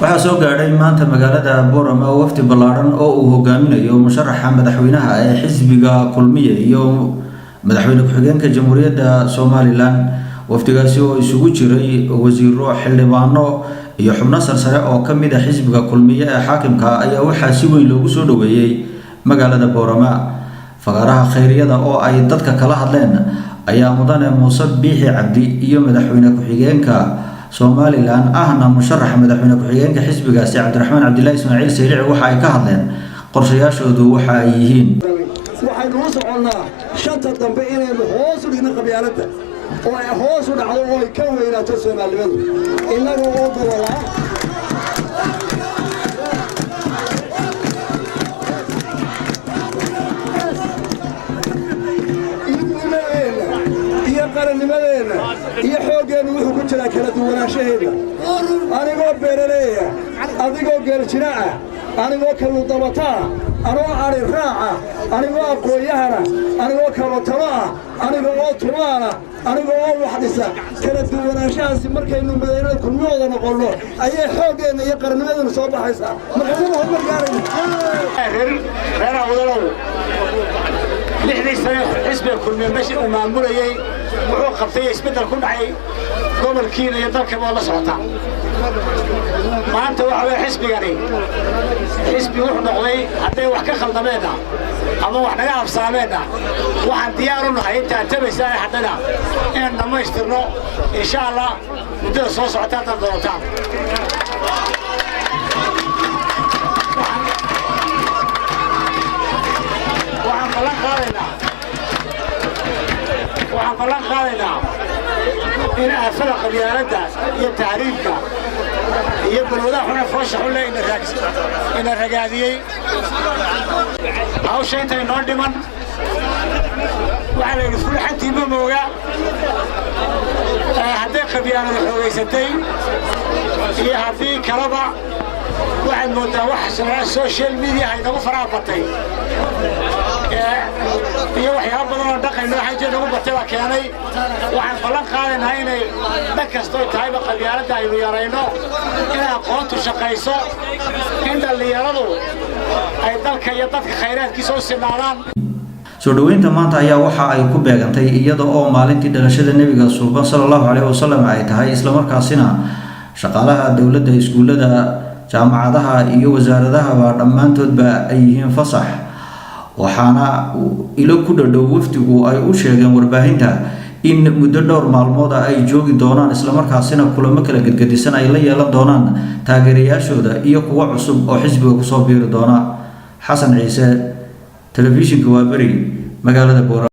waxaa soo gaadhay maanta magaalada Boorama wafdi ballaaran oo uu hogaaminayo musharaxa madaxweynaha ee xisbiga Kulmiye iyo madaxweyne ku-xigeenka Jamhuuriyadda Soomaaliland. wafdigaasi oo isugu jiray wasiiro xildhibaano iyo xubno sarsare oo ka mid ah xisbiga Kulmiye ee xaakimka ayaa waxaa si weyn loogu soo dhaweeyay magaalada Boorama. faqaraha khayriyada oo ay dadka kala hadleen ayaa mudane Muuse Biixi Cabdi iyo madaxweyne ku-xigeenka Soomaaliland ahna musharaxa madaxweyne ku-xigeenka xisbigaasi Cabdiraxmaan Cabdilaahi Ismaaciil Saylici waxa ay ka hadleen qorshayaashoodu waxa ay yihiin. waxaynu u soconnaa shanta dambe inaynu hoos u dhigno qabyaaladda oo ay hoos u dhacdo oo ay ka weynaato Soomaaliyadu innaga oo gobolaa qarannimadeena iyo xooggeenu wuxuu ku jiraa kala duwanaanshaheeda anigoo beeraleeya adigoo geeljira ah anigoo kalluudabata ah anigoo ari raaca anigoo aqoon-yahana anigoo kabatalo ah aniga oo tumaana aniga oo wax dhisa kala duwanaanshahaasi markaynu madaynada kulmiyooda noqonno ayay xooggeenna iyo qarannimadeenu soo baxaysaa markaasuna horumar gaarayno lixdii sano xisbiga Kulmiye meeshii uu maamulayay wuxuu qabtay isbeddel ku dhacay gobolkiina iyo dalkaba la socota maanta waxa weeye xisbigani xisbi wuxuu noqday hadday wax ka khaldameenna ama wax naga habsaameenna waxaan diyaar u nahay intaan tabaysaa haddana inaan dhammaystirno insha allah muddada soo socota haddaad doonataan waxaan ballan qaadaynaa in aafada qabyaaladda iyo taariifka iyo balwadaha xuna foosha xulle ina ragaadiyey hawsha intay noo dhiman waxaa la yidhi fulxantii ma mooga hadday qabyaalada xoogaysatay iyo haddii kaleba waxaad moodaa wax social media ay nagu faraha batay iyo waxyaabo badan oo dhaqanno xajee nagu batay baa keenay waxaan ballan qaadaynaa inay dhan kastoo tahayba qabyaaladda aynu yarayno inay aqoontu shaqayso in dhallinyaradu ay dalka iyo dadka khayraadkiisa u sinaadaan. soo dhaweynta maanta ayaa waxa ay ku beegantay iyada oo maalintii dhalashada Nabiga Suuban sallallahu alayhi wasallam ay tahay isla markaasina shaqaalaha dawladda iskuulada jaamacadaha iyo wasaaradaha dhammaantoodba ay yihiin fasax waxaana ilo ku dhadhow wafdigu ay u sheegeen warbaahinta in muddo dhowr maalmood ay joogi doonaan isla markaasina kulamo kala gadgadisan ay la yeelan doonaan taageerayaashooda iyo kuwa cusub oo xisbiga ku soo biiri doona. Xasan Ciise, telefishinka Waaberi, magaalada Boorama.